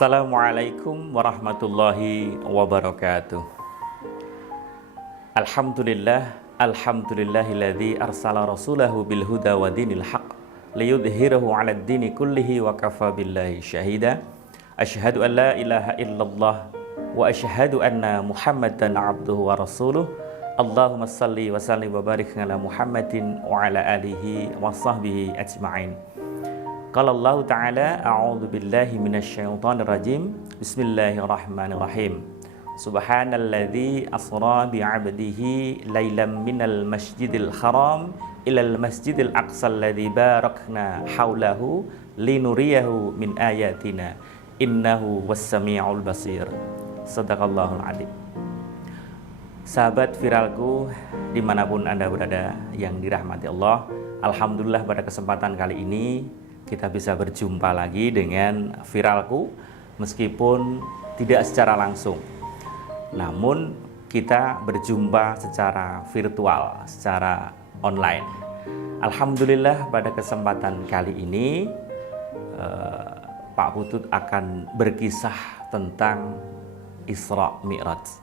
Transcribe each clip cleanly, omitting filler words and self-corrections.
Assalamualaikum warahmatullahi wabarakatuh. Alhamdulillahilladzi arsala rasulahu bil huda wa dinil haq liyudhhirahu 'alad dini kullihi wa kafa billahi syahida. Asyhadu an la ilaha illallah wa asyhadu anna Muhammadan 'abduhu wa rasuluh. Allahumma salli wa sallim wa barik ala Muhammadin wa ala alihi wa sahbihi ajma'in. Qala Allah Ta'ala, a'udzu billahi minasyaitonir rajim. Bismillahirrahmanirrahim. Subhanalladzi asra bi 'abdihi lailan minal masjidil haram ilal masjidil aqsal ladzi barakna haulahu linuriyahu min ayatina innahu was-sami'ul basir. Shadaqallahul 'adzim. Sahabat viralku dimanapun Anda berada yang dirahmati Allah, alhamdulillah pada kesempatan kali ini kita bisa berjumpa lagi dengan viralku meskipun tidak secara langsung. Namun kita berjumpa secara virtual, secara online. Alhamdulillah pada kesempatan kali ini Pak Putut akan berkisah tentang Isra Mi'raj.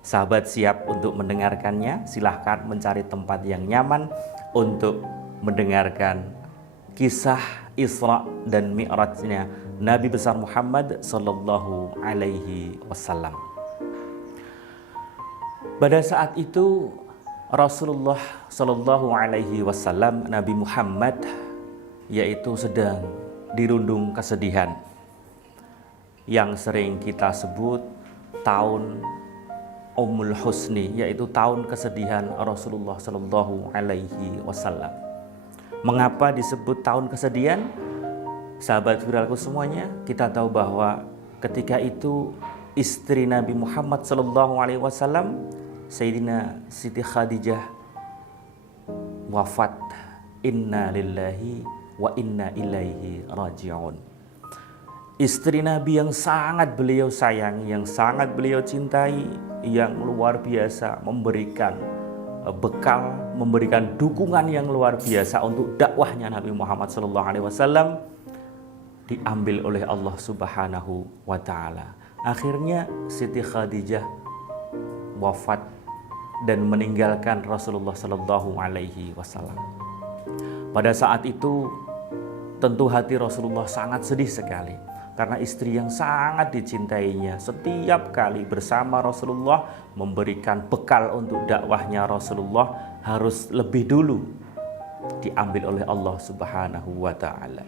Sahabat siap untuk mendengarkannya? Silahkan mencari tempat yang nyaman untuk mendengarkan kisah Isra dan Mi'rajnya Nabi besar Muhammad sallallahu alaihi wasallam. Pada saat itu Rasulullah sallallahu alaihi wasallam, Nabi Muhammad, yaitu sedang dirundung kesedihan yang sering kita sebut tahun Ummul Husni, yaitu tahun kesedihan Rasulullah sallallahu alaihi wasallam. Mengapa disebut tahun kesedihan? Sahabat viralku semuanya, kita tahu bahwa ketika itu istri Nabi Muhammad SAW, Sayyidina Siti Khadijah, wafat. Inna lillahi wa inna ilaihi raji'un. Istri Nabi yang sangat beliau sayang, yang sangat beliau cintai, yang luar biasa memberikan bekal, memberikan dukungan yang luar biasa untuk dakwahnya Nabi Muhammad SAW, diambil oleh Allah Subhanahu wa Ta'ala. Akhirnya Siti Khadijah wafat dan meninggalkan Rasulullah SAW. Pada saat itu tentu hati Rasulullah sangat sedih sekali, karena istri yang sangat dicintainya setiap kali bersama Rasulullah memberikan bekal untuk dakwahnya Rasulullah harus lebih dulu diambil oleh Allah Subhanahu wa Ta'ala.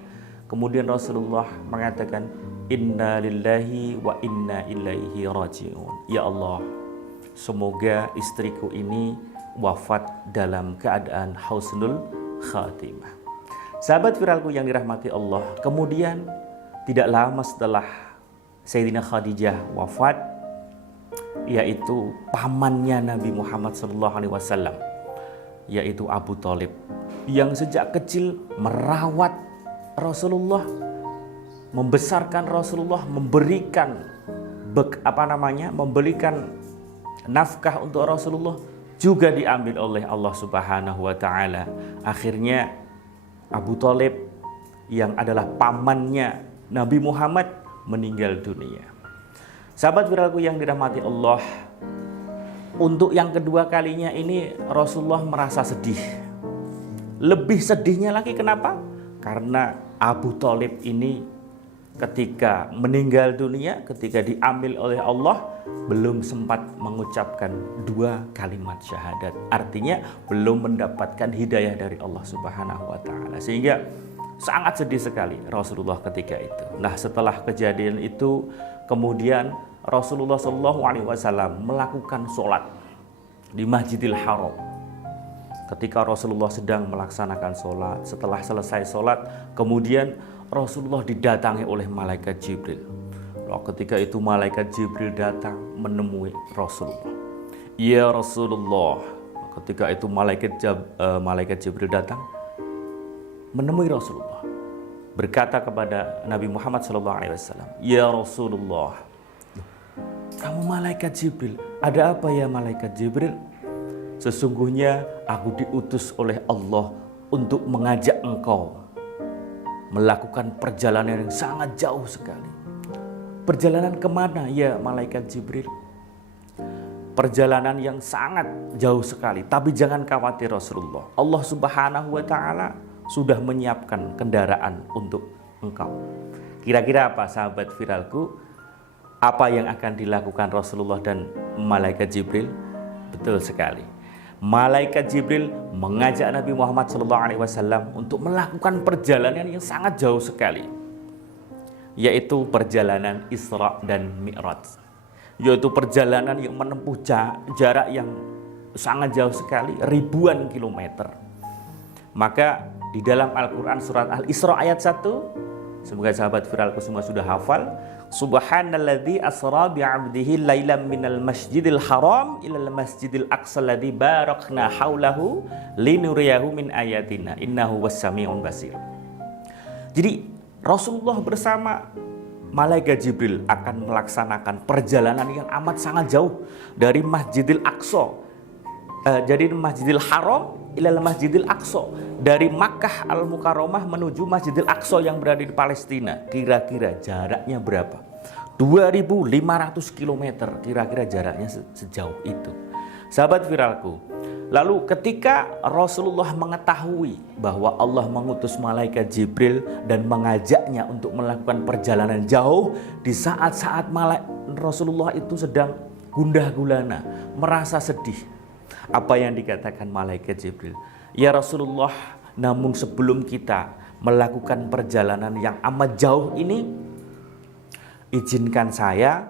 Kemudian Rasulullah mengatakan, Inna lillahi wa inna ilaihi raji'un. Ya Allah, semoga istriku ini wafat dalam keadaan husnul khatimah. Sahabat viralku yang dirahmati Allah, kemudian tidak lama setelah Sayyidina Khadijah wafat, yaitu pamannya Nabi Muhammad SAW, yaitu Abu Thalib, yang sejak kecil merawat Rasulullah, membesarkan Rasulullah, memberikan nafkah untuk Rasulullah, juga diambil oleh Allah Subhanahu wa Ta'ala. Akhirnya Abu Thalib yang adalah pamannya Nabi Muhammad meninggal dunia. Sahabat viralku yang dirahmati Allah, untuk yang kedua kalinya ini Rasulullah merasa sedih. Lebih sedihnya lagi kenapa? Karena Abu Thalib ini ketika meninggal dunia, ketika diambil oleh Allah, belum sempat mengucapkan 2 kalimat syahadat. Artinya belum mendapatkan hidayah dari Allah Subhanahu wa Ta'ala. Sehingga sangat sedih sekali Rasulullah ketika itu. Nah, setelah kejadian itu, kemudian Rasulullah SAW melakukan sholat di Masjidil Haram. Ketika Rasulullah sedang melaksanakan sholat, setelah selesai sholat, kemudian Rasulullah didatangi oleh malaikat Jibril. Lalu ketika itu malaikat Jibril datang menemui Rasulullah. Ya Rasulullah, ketika itu malaikat Jibril datang menemui Rasulullah, berkata kepada Nabi Muhammad SAW, Ya Rasulullah, kamu malaikat Jibril, ada apa ya malaikat Jibril? Sesungguhnya aku diutus oleh Allah untuk mengajak engkau melakukan perjalanan yang sangat jauh sekali. perjalanan kemana ya malaikat Jibril? Perjalanan yang sangat jauh sekali. Tapi jangan khawatir Rasulullah. Allah Subhanahu wa ta'ala sudah menyiapkan kendaraan untuk engkau. Kira-kira apa sahabat viralku? Apa yang akan dilakukan Rasulullah dan malaikat Jibril? Betul sekali. Malaikat Jibril mengajak Nabi Muhammad SAW untuk melakukan perjalanan yang sangat jauh sekali, yaitu perjalanan Isra dan Mi'raj, yaitu perjalanan yang menempuh jarak yang sangat jauh sekali, ribuan kilometer. Maka di dalam Al-Quran surat Al-Isra ayat 1, semoga sahabat viralku semua sudah hafal, Subhanalladzi asra bi'abdihi lailam minal masjidil haram ilal masjidil aqsa alladzi barakna haulahu linuriyahu min ayatina innahu wassami'un basir. Jadi Rasulullah bersama malaikat Jibril akan melaksanakan perjalanan yang amat sangat jauh dari Masjidil Aqsa, jadi Masjidil Haram ilal Masjidil Aqsa, dari Makkah Al-Mukarramah menuju Masjidil Aqsa yang berada di Palestina. Kira-kira jaraknya berapa? 2.500 km, kira-kira jaraknya sejauh itu. Sahabat viralku, lalu ketika Rasulullah mengetahui bahwa Allah mengutus malaikat Jibril dan mengajaknya untuk melakukan perjalanan jauh, di saat-saat Rasulullah itu sedang gundah gulana, merasa sedih, apa yang dikatakan malaikat Jibril? Ya Rasulullah, namun sebelum kita melakukan perjalanan yang amat jauh ini, izinkan saya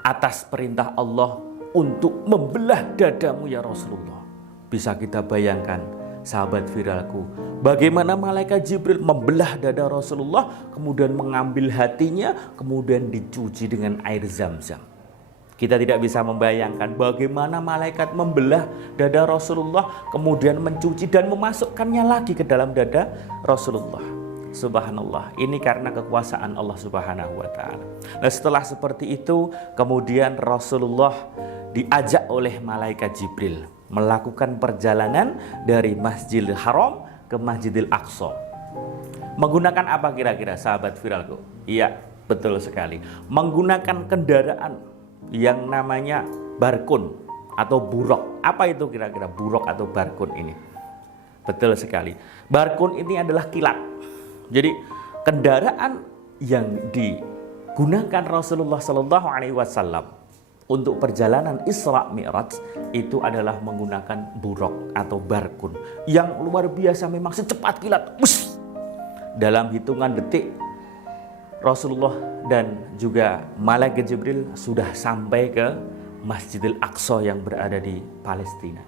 atas perintah Allah untuk membelah dadamu ya Rasulullah. Bisa kita bayangkan sahabat viralku, bagaimana malaikat Jibril membelah dada Rasulullah, kemudian mengambil hatinya, kemudian dicuci dengan air Zam-Zam. Kita tidak bisa membayangkan bagaimana malaikat membelah dada Rasulullah, kemudian mencuci dan memasukkannya lagi ke dalam dada Rasulullah. Subhanallah, ini karena kekuasaan Allah Subhanahu wa ta'ala. Nah, setelah seperti itu, kemudian Rasulullah diajak oleh malaikat Jibril melakukan perjalanan dari Masjidil Haram ke Masjidil Aqsa. Menggunakan apa kira-kira sahabat viralku? Iya, betul sekali. Menggunakan kendaraan yang namanya barkun atau buruk. Apa itu kira-kira buruk atau barkun ini? Betul sekali. Barkun ini adalah kilat. Jadi kendaraan yang digunakan Rasulullah SAW untuk perjalanan Isra Mi'raj itu adalah menggunakan buruk atau barkun yang luar biasa, memang secepat kilat. Dalam hitungan detik Rasulullah dan juga malaikat Jibril sudah sampai ke Masjidil Aqsa yang berada di Palestina.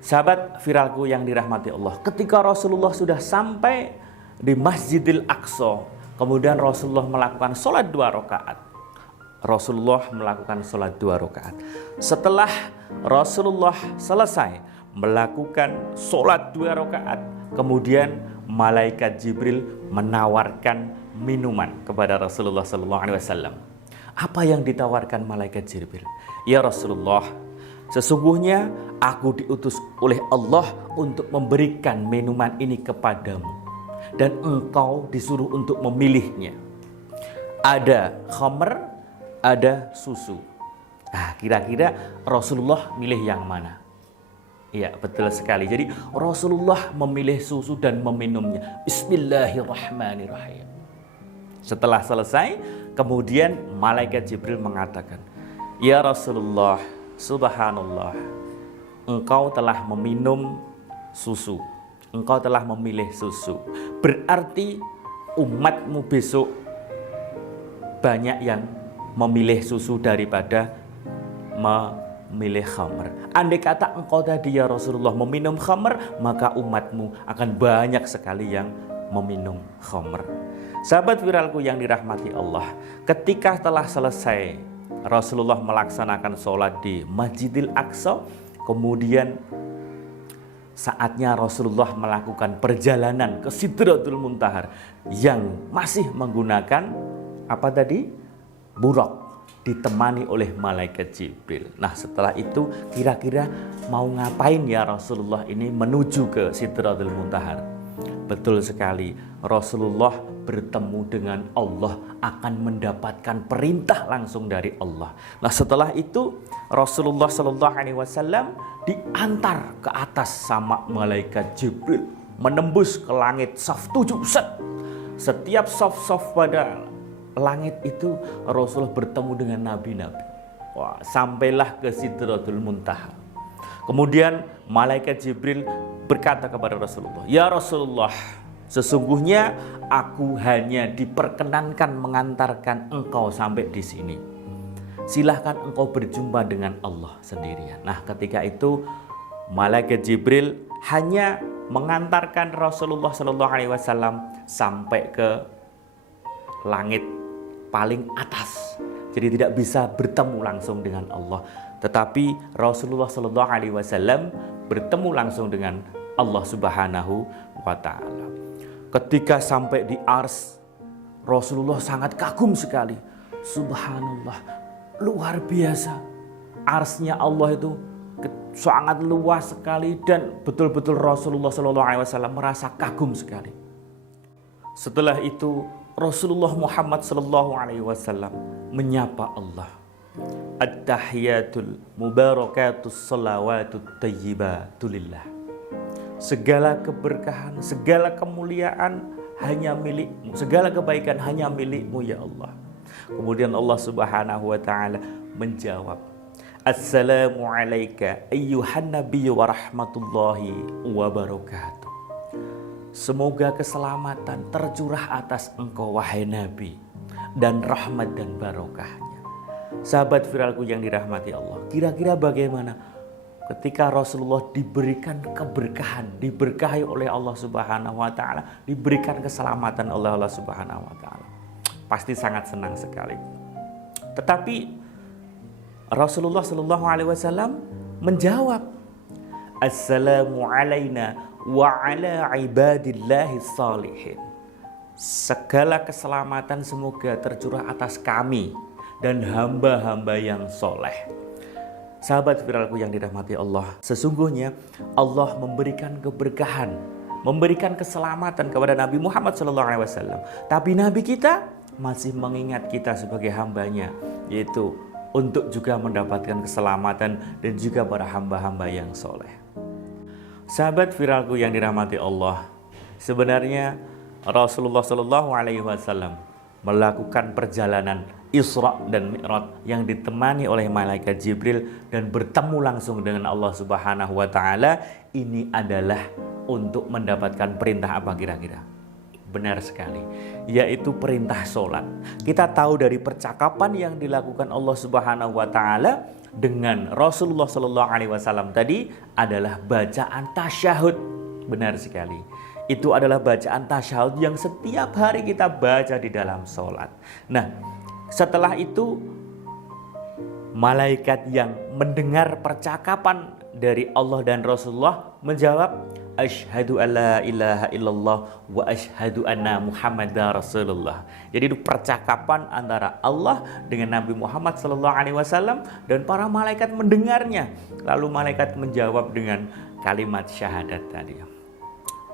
Sahabat viralku yang dirahmati Allah, ketika Rasulullah sudah sampai di Masjidil Aqsa, kemudian Rasulullah melakukan sholat 2 rakaat. Rasulullah melakukan sholat 2 rakaat. Setelah Rasulullah selesai melakukan sholat 2 rakaat, kemudian malaikat Jibril menawarkan minuman kepada Rasulullah SAW. Apa yang ditawarkan malaikat Jibril? Ya Rasulullah, sesungguhnya aku diutus oleh Allah untuk memberikan minuman ini kepadamu, dan engkau disuruh untuk memilihnya. Ada khamr, ada susu. Kira-kira Rasulullah milih yang mana? Iya, betul sekali. Jadi Rasulullah memilih susu dan meminumnya. Bismillahirrahmanirrahim. Setelah selesai, kemudian malaikat Jibril mengatakan, ya Rasulullah, subhanallah, engkau telah meminum susu, engkau telah memilih susu. Berarti umatmu besok banyak yang memilih susu daripada memilih khamr. Andai kata engkau tadi ya Rasulullah meminum khamr, maka umatmu akan banyak sekali yang meminum khamr. Sahabat viralku yang dirahmati Allah, ketika telah selesai Rasulullah melaksanakan sholat di Masjidil Aqsa, kemudian saatnya Rasulullah melakukan perjalanan ke Sidratul Muntahar yang masih menggunakan apa tadi? Buraq, ditemani oleh malaikat Jibril. Nah, setelah itu kira-kira mau ngapain ya Rasulullah ini menuju ke Sidratul Muntahar? Betul sekali, Rasulullah bertemu dengan Allah, akan mendapatkan perintah langsung dari Allah. Nah, setelah itu Rasulullah Shallallahu Alaihi Wasallam diantar ke atas sama malaikat Jibril, menembus ke langit saf 7 set. Setiap saf-saf pada langit itu Rasulullah bertemu dengan nabi-nabi. Wah, sampailah ke Sidratul Muntaha. Kemudian malaikat Jibril berkata kepada Rasulullah, "Ya Rasulullah, sesungguhnya aku hanya diperkenankan mengantarkan engkau sampai di sini. Silahkan engkau berjumpa dengan Allah sendirian." Nah, ketika itu malaikat Jibril hanya mengantarkan Rasulullah Shallallahu Alaihi Wasallam sampai ke langit paling atas. Jadi tidak bisa bertemu langsung dengan Allah. Tetapi Rasulullah Shallallahu Alaihi Wasallam bertemu langsung dengan Allah Subhanahu wa Ta'ala. Ketika sampai di Ars, Rasulullah sangat kagum sekali. Subhanallah, luar biasa. Arsnya Allah itu sangat luas sekali, dan betul-betul Rasulullah SAW merasa kagum sekali. Setelah itu Rasulullah Muhammad SAW menyapa Allah. At-tahiyatul mubarakatus salawatut tayyibatulillah. Segala keberkahan, segala kemuliaan hanya milik-Mu, segala kebaikan hanya milik-Mu ya Allah. Kemudian Allah Subhanahu wa Ta'ala menjawab, Assalamu alayka ayyuhan nabiyyu wa rahmatullahi wa barakatuh. Semoga keselamatan tercurah atas engkau wahai Nabi, dan rahmat dan barokahnya. Sahabat viralku yang dirahmati Allah, kira-kira bagaimana ketika Rasulullah diberikan keberkahan, diberkahi oleh Allah Subhanahu wa Ta'ala, diberikan keselamatan oleh Allah Subhanahu wa Ta'ala? Pasti sangat senang sekali. Tetapi Rasulullah Shallallahu Alaihi Wasallam menjawab, Assalamu alayna wa ala ibadillahi salihin. Segala keselamatan semoga tercurah atas kami dan hamba-hamba yang soleh. Sahabat viralku yang dirahmati Allah, sesungguhnya Allah memberikan keberkahan, memberikan keselamatan kepada Nabi Muhammad SAW. Tapi Nabi kita masih mengingat kita sebagai hambanya, yaitu untuk juga mendapatkan keselamatan dan juga para hamba-hamba yang soleh. Sahabat viralku yang dirahmati Allah, sebenarnya Rasulullah SAW melakukan perjalanan Isra dan Mi'raj yang ditemani oleh malaikat Jibril dan bertemu langsung dengan Allah Subhanahu wa Ta'ala. Ini adalah untuk mendapatkan perintah apa kira-kira? Benar sekali, yaitu perintah sholat. Kita tahu dari percakapan yang dilakukan Allah Subhanahu wa Ta'ala dengan Rasulullah Sallallahu Alaihi Wasallam tadi adalah bacaan tasyahud. Benar sekali, itu adalah bacaan tasyahud yang setiap hari kita baca di dalam sholat. Nah, setelah itu malaikat yang mendengar percakapan dari Allah dan Rasulullah menjawab, Asyhadu an la ilaha illallah wa asyhadu anna Muhammadar Rasulullah. Jadi itu percakapan antara Allah dengan Nabi Muhammad SAW, dan para malaikat mendengarnya. Lalu malaikat menjawab dengan kalimat syahadat tadi.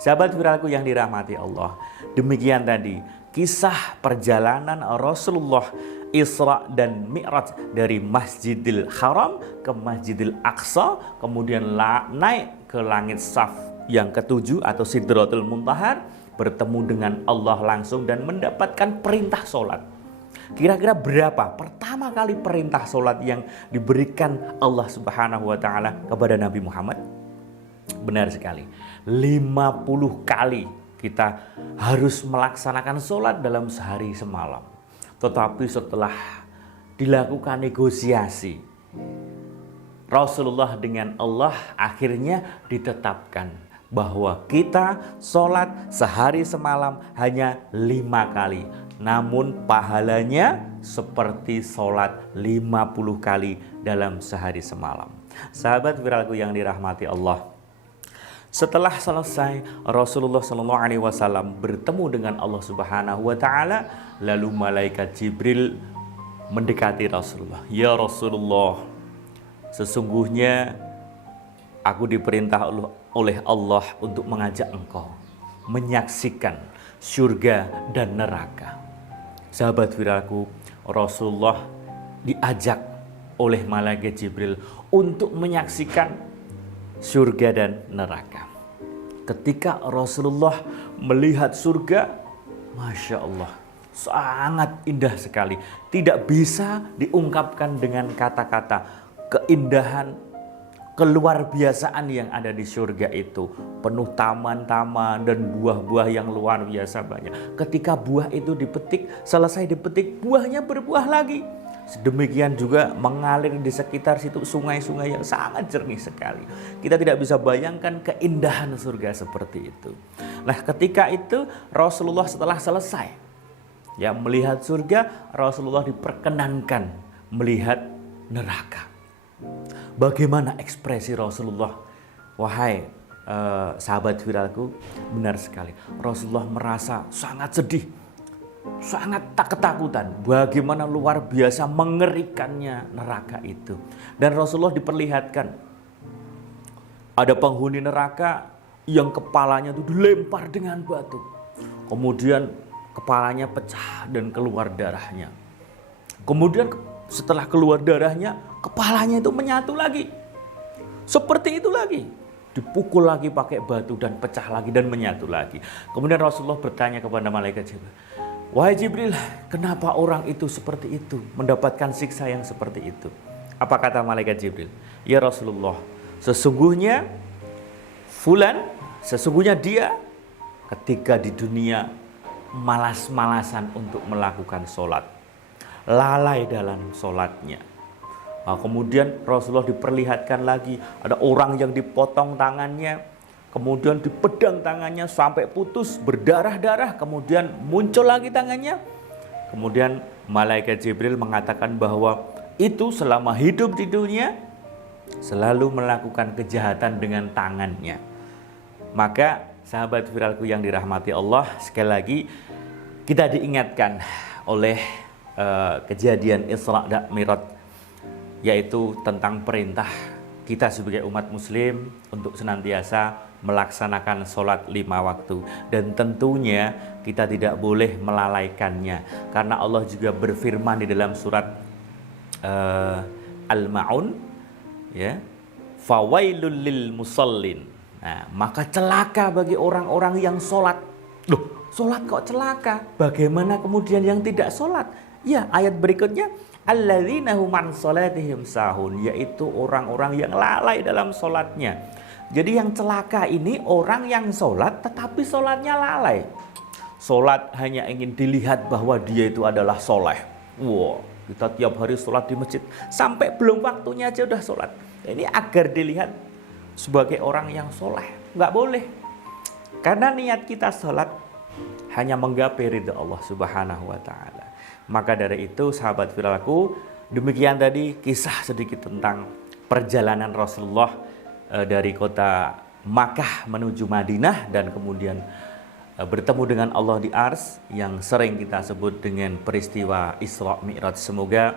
Sahabat viralku yang dirahmati Allah, demikian tadi kisah perjalanan Rasulullah Isra dan Mi'raj dari Masjidil Haram ke Masjidil Aqsa, kemudian naik ke langit saf yang ketujuh atau Sidratul Muntaha, bertemu dengan Allah langsung dan mendapatkan perintah sholat. Kira-kira berapa pertama kali perintah sholat yang diberikan Allah Subhanahu wa Ta'ala kepada Nabi Muhammad? Benar sekali, 50 kali kita harus melaksanakan sholat dalam sehari semalam. Tetapi setelah dilakukan negosiasi, Rasulullah dengan Allah akhirnya ditetapkan bahwa kita sholat sehari semalam hanya 5 kali. Namun pahalanya seperti sholat 50 kali dalam sehari semalam. Sahabat viralku yang dirahmati Allah, setelah selesai Rasulullah SAW bertemu dengan Allah Subhanahu wa Ta'ala, lalu malaikat Jibril mendekati Rasulullah. Ya Rasulullah, sesungguhnya aku diperintah oleh Allah untuk mengajak engkau menyaksikan surga dan neraka. Sahabat viralku, Rasulullah diajak oleh malaikat Jibril untuk menyaksikan surga dan neraka. Ketika Rasulullah melihat surga, Masya Allah, sangat indah sekali. Tidak bisa diungkapkan dengan kata-kata keindahan, keluar biasaan yang ada di surga itu. Penuh taman-taman dan buah-buah yang luar biasa banyak. Ketika buah itu dipetik, selesai dipetik, buahnya berbuah lagi. Sedemikian juga mengalir di sekitar situ sungai-sungai yang sangat jernih sekali. Kita tidak bisa bayangkan keindahan surga seperti itu. Nah, ketika itu Rasulullah setelah selesai melihat surga, Rasulullah diperkenankan melihat neraka. Bagaimana ekspresi Rasulullah? Wahai sahabat viralku, benar sekali. Rasulullah merasa sangat sedih, sangat tak ketakutan. Bagaimana luar biasa mengerikannya neraka itu. Dan Rasulullah diperlihatkan ada penghuni neraka yang kepalanya itu dilempar dengan batu. Kemudian kepalanya pecah dan keluar darahnya. Kemudian setelah keluar darahnya, kepalanya itu menyatu lagi. Seperti itu lagi. Dipukul lagi pakai batu dan pecah lagi dan menyatu lagi. Kemudian Rasulullah bertanya kepada malaikat Jibril, "Wahai Jibril, kenapa orang itu seperti itu, mendapatkan siksa yang seperti itu?" Apa kata malaikat Jibril? "Ya Rasulullah, sesungguhnya sesungguhnya dia ketika di dunia malas-malasan untuk melakukan sholat, lalai dalam sholatnya." Nah, kemudian Rasulullah diperlihatkan lagi ada orang yang dipotong tangannya, kemudian dipedang tangannya sampai putus berdarah-darah, kemudian muncul lagi tangannya. Kemudian malaikat Jibril mengatakan bahwa itu selama hidup di dunia selalu melakukan kejahatan dengan tangannya. Maka sahabat viralku yang dirahmati Allah, sekali lagi kita diingatkan oleh kejadian Isra dan Mi'raj, yaitu tentang perintah kita sebagai umat muslim untuk senantiasa melaksanakan sholat 5 waktu. Dan tentunya kita tidak boleh melalaikannya, karena Allah juga berfirman di dalam surat Al-Ma'un, fawailul lil musallin. Nah, maka celaka bagi orang-orang yang sholat. Loh, sholat kok celaka? Bagaimana kemudian yang tidak sholat? Ya, ayat berikutnya, alladzina hum an sholatihim sahun, yaitu orang-orang yang lalai dalam sholatnya. Jadi yang celaka ini orang yang sholat tetapi sholatnya lalai. Sholat hanya ingin dilihat bahwa dia itu adalah soleh. Wow, kita tiap hari sholat di masjid, sampai belum waktunya aja udah sholat. Ini agar dilihat sebagai orang yang soleh. Nggak boleh. Karena niat kita sholat hanya menggapai ridha Allah Subhanahu wa ta'ala. Maka dari itu sahabat viralku, demikian tadi kisah sedikit tentang perjalanan Rasulullah dari kota Makkah menuju Madinah dan kemudian bertemu dengan Allah di Ars, yang sering kita sebut dengan peristiwa Isra Mi'raj. Semoga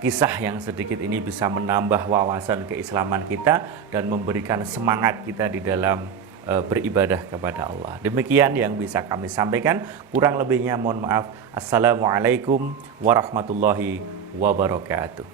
kisah yang sedikit ini bisa menambah wawasan keislaman kita dan memberikan semangat kita di dalam beribadah kepada Allah. Demikian yang bisa kami sampaikan. Kurang lebihnya mohon maaf. Assalamualaikum warahmatullahi wabarakatuh.